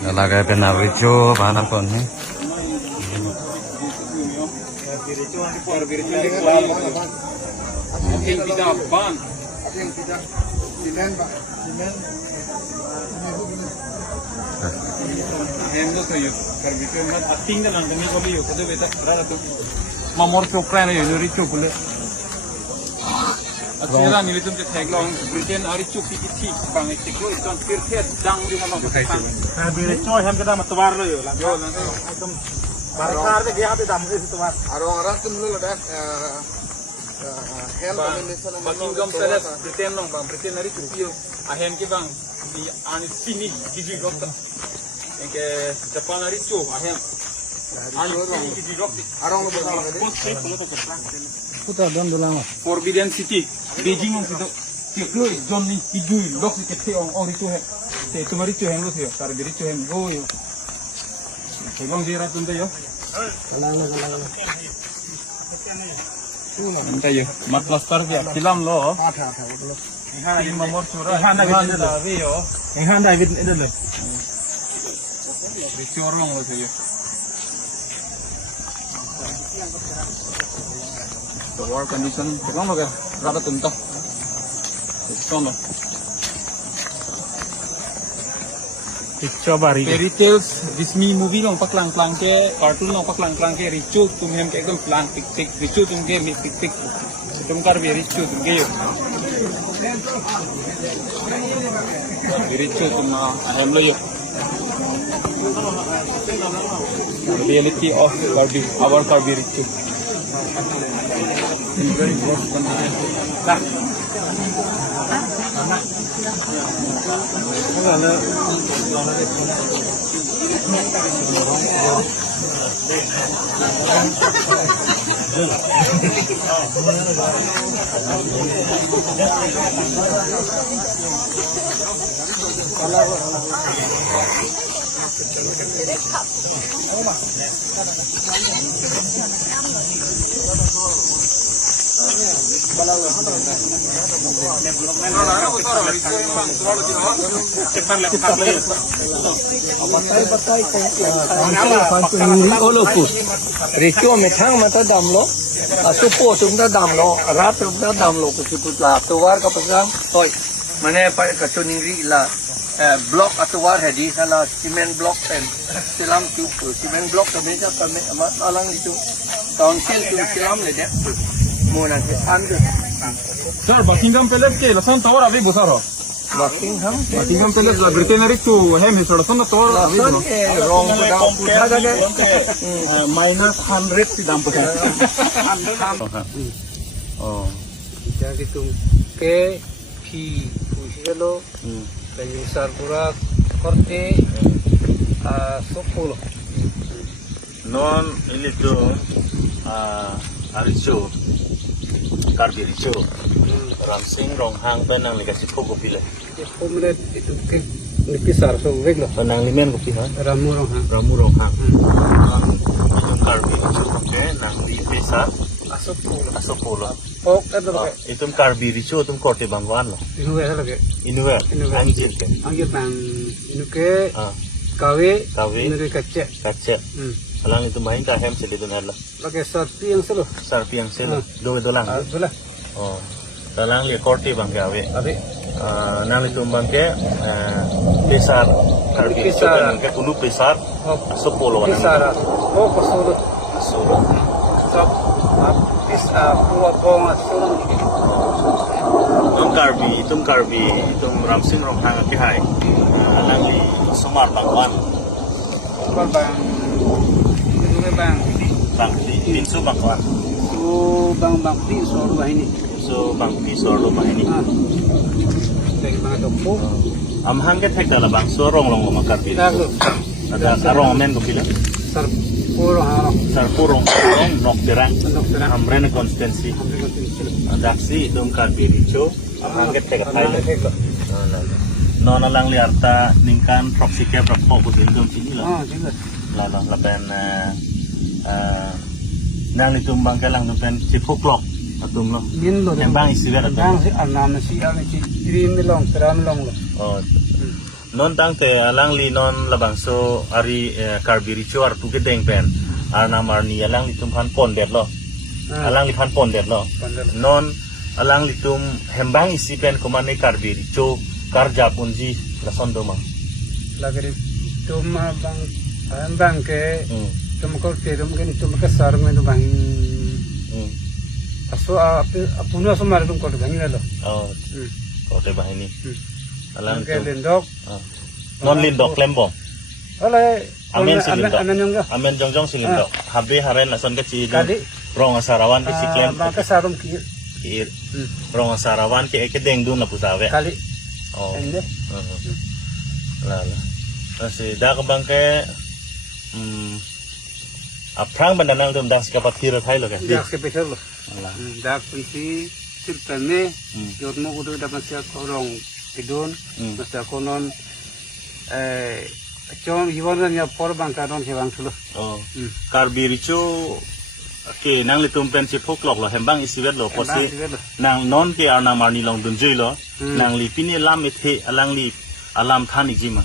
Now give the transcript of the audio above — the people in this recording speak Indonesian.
Lagay penaricho panas pon nih. Mamor coklat ni, nuri coklat. Sekarang ni tu kita tagline Britain hari cukup kecil, bang itu kalau itu terkait dang di mana kita. Britain ham kita matwar lo yo, yo nanti. Barkar de gaya pe dam se matwar. Arang tu mula ada hand combination Buckingham Palace Britain long bang Britain hari cukup yo. Ahem ke bang di anis sini gigi dokter. Yang ke Jepang hari cukup ahem. Anis sini gigi dokter. Arang lo bersama kan? Putar dalam dalam. Forbidden City. Beijing orang itu, kalau John ni hijau, lok kita orang itu है, itu mari itu yang lu sih, tar beri itu yang go yo. Sebelum dia ratun tu yo. Nanti yo, mat plaster dia, silam lo. Ini nomor curah. Ihan David yo. Ihan David itu le. Ricor long lo sih yo. The war condition, sebelum lo ke, rata tuntuk. Sono. Coba ri. Fairy tales, Disney movie long paklang ke, cartoon long paklang ke, ricu tum hem ke ekdom plan tik tik, ricu tum ke mi tik tik, tum kar bi ricu tum ke yo. Ricu tum hem lo yo. Reality of Barbie, our Barbie ricu. Very close to nah. Rico metang mata dam lo, supo tumda dam lo, rat tumda dam lo, kusiputla, tuwar kapasang, toy, mana pada kacuningri la, blok atau war hadi salah cement blok pen, silam tu, cement blok kami je kami alang itu, tahun tu silam le deh, mula ke anda. Sir, Buckingham Palace ke lasan tower abe besar ho. Buckingham Palace la Britain hari tu hem he lasan tower abe Lasan rong pedang putih ada -100 si dam putih. Oh. Kita hitung ke pi pusilo, kayu sarpura korte, sopolo. Non ini tu aricho, karbi richo. Ramsing rong hang penang likasi poko pile. Pemelet itu ke nipisar so veglo. Penang limen kopi ha. Ramu rong hang. Ramu rong hang. Itu karbi richo ke nang di pesa asopolo. Pok ada pakai. Itu karbi richo itu korte bangwan lo. Inu ya lagi. Inuwe anjir ke. Anggit bang inu ke kawe inu kacce. Kace. Alang itu main ka hem sedi dunar lo. Pakai sarpi yang selo. Sarpi yang selo. Do dolang. Belah. Oh. Dalang li korte bang gawe. Abi. Nang itu bang ke pesar karbi richo ke ulu pesar asopolo wana. Pisar. Oh kosolo. Solo. Sop. Pis kuat bong solo. Itum karbi, itum ramsing rong hang pihai. Alang li sumar bangwan. Bang bang. Inu bang. Bang di pinsu bangwan. So bang di solo ini. So bang pisor lo mahini. Dari mana dokpo? Amhang ke tek dala bang so rong long lo karbi. Lalu. Ada karong men ko pila. Sarpuro harap. Sarpurong nok terang. Nok terang. Amrene konsistensi. Daksi itum karbi richo. Amhang ke tek Thailand. Nona lang liarta ningkan proxy ke prok ko din dum sini lah. Juga. Lala lapen nang itumbang ka lang lapen cipuklok atum lo. Min lo. Yang bang isi ber Bang si anam si ani si krim long teram long lo. Oh. non tang te alang li non labang so ari karbiri chu ar tu ke deng pen ar namar ni alang li tum phan pon det lo alang li phan pon det lo non alang li tum hembang isi pen komane karbiri chu karja punji la sondoma lagi tum bang ke tum kau terum ke tum ke sarung itu bang aso apuno aso mar tum kau bang ini lo oh te bah ini alang ke lindok non lindok lembong oleh amen silindok amen yang amen jongjong silindok habe haren la son ke ci kali rong asarawan ke siklem bang ke sarung kir rong asarawan ke deng dun la pusawe kali oh ende lah masih dah ke bangke aprang bandanang tum dah sikap akhir thai lo kan dah ke betul lo dah kunci sirtane yormo kudu dapat siap korong tidun mesti konon cuma ibaran ya por bangkaron si bang sulu oh karbiricho ke nang litum pen si foklok lo hembang isiwet lo posi nang non ke arna marni long dunjui lo nang lipini lam ethe alang li alam thani jima